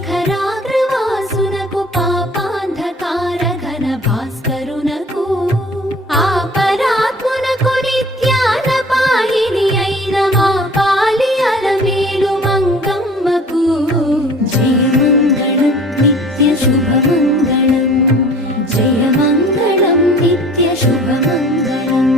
శిఖరాగ్రవాసునకు పాపాంధకార ఘన భాస్కరునకు ఆపరాత్మునకు నిత్యాన పాయిని అయిన మా పాలి అలమేలు మంగమ్మకు జయమంగళం నిత్య శుభమంగళం జయమంగళం నిత్య శుభమంగళం.